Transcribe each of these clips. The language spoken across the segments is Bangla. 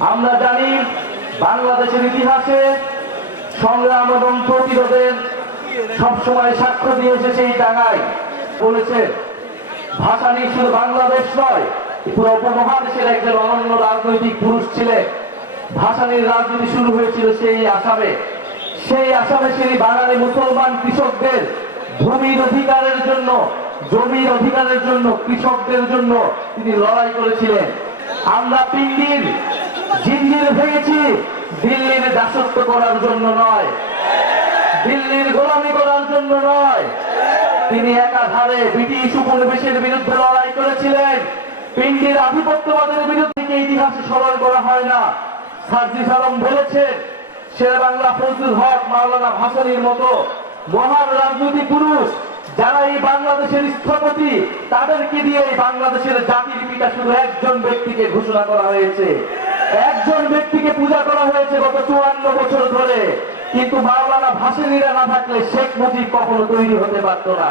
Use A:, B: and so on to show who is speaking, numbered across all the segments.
A: আমরা জানি বাংলাদেশের ইতিহাসে সংগ্রাম এবং প্রতিরোধের সবসময় সাক্ষ্য দিয়ে এসেছে এই বলেছে, ভাষা নিয়ে শুধু বাংলাদেশ নয়, পুরো উপমহাদেশের একজন অনন্য রাজনৈতিক পুরুষ ছিলেন। ভাষানির রাজনীতি শুরু হয়েছিল সেই আসামে। সেই আসামে সেই বাঙালি মুসলমান কৃষকদের ভূমির অধিকারের জন্য, জমির অধিকারের জন্য, কৃষকদের জন্য তিনি লড়াই করেছিলেন। আমরা পিন্ডির জিঞ্জির ভেঙেছি দিল্লির দাসত্ব করার জন্য নয়। দিল্লির গোলামি করার জন্য নয়। তিনি একাধারে ব্রিটিশ উপনিবেশের বিরুদ্ধে লড়াই করেছিলেন। পিন্ডির আধিপত্যবাদের বিরুদ্ধে ইতিহাসে স্মরণ করা হয় না? সার্জি সালাম বলেছেন শেরে বাংলা ফজলুল হক, মাওলানা ভাসানির মতো মহান রাজনৈতিক পুরুষ, যারা এই বাংলাদেশের স্থপতি, তাদেরকে দিয়ে এই বাংলাদেশের জাতির পিতা শুধু একজন ব্যক্তিকে ঘোষণা করা হয়েছে। একজন ব্যক্তিকে পূজা করা হয়েছে গত চুয়ান্ন বছর ধরে। কিন্তু মাওলানা ভাসানিরা না থাকলে শেখ মুজিব কখনো তৈরি হতে পারত না।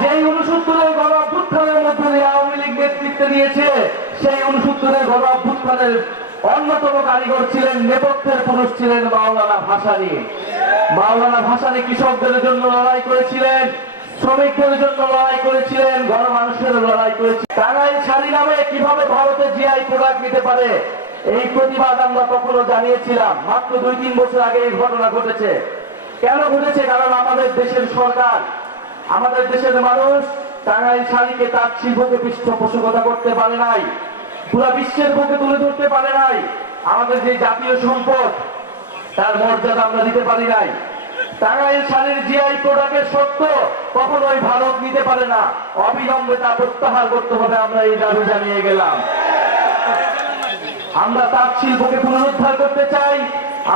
A: যেই উনসত্তরের গণ অভ্যুত্থানের মধ্যে দিয়ে আওয়ামী লীগ নেতৃত্ব দিয়েছে, সেই উনসত্তরের গণ অভ্যুত্থানের অন্যতম কারিগর ছিলেন, নেপথ্যের পুরুষ ছিলেন মাওলানা ভাসানী। মাওলানা ভাসানী কৃষকদের জন্য লড়াই করেছিলেন, শ্রমিকদের জন্য লড়াই করেছিলেন ঘর মানুষের লড়াই করেছিলেন। টাঙ্গাইল শাড়ি নামে কীভাবে ভারতে জিআই প্রোডাক্ট নিতে পারে এই প্রতিবাদ আমরা কখনো জানিয়েছিলাম, মাত্র দুই তিন বছর আগে এই ঘটনা ঘটেছে। কেন ঘটেছে? কারণ আমাদের দেশের সরকার, আমাদের দেশের মানুষ টাঙ্গাইল শাড়িকে তার শিল্পকে পৃষ্ঠপোষকতা করতে পারে নাই, পুরা বিশ্বের বুকে তুলে ধরতে পারে নাই, আমাদের যে জাতীয় সম্পদ, তার মর্যাদা আমরা দিতে পারি নাই। টাঙ্গাইল শাড়ির জিআই প্রোডাক্টের সত্য কখনোই ভারত নিতে পারে না। অবিলম্বে তা প্রত্যাহার করতে হবে, আমরা এই দাবি জানিয়ে গেলাম। আমরা তাঁত শিল্পকে পুনরুদ্ধার করতে চাই,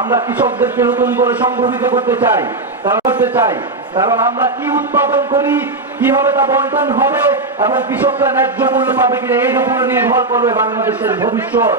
A: আমরা কৃষকদেরকে নতুন করে সংগঠিত করতে চাই কারণ করতে চাই। কারণ আমরা কি উৎপাদন করি, কীভাবে তা বন্টন হবে, এবং কৃষকরা ন্যায্য মূল্য পাবে কিনা এর উপরে নির্ভর করবে বাংলাদেশের ভবিষ্যৎ।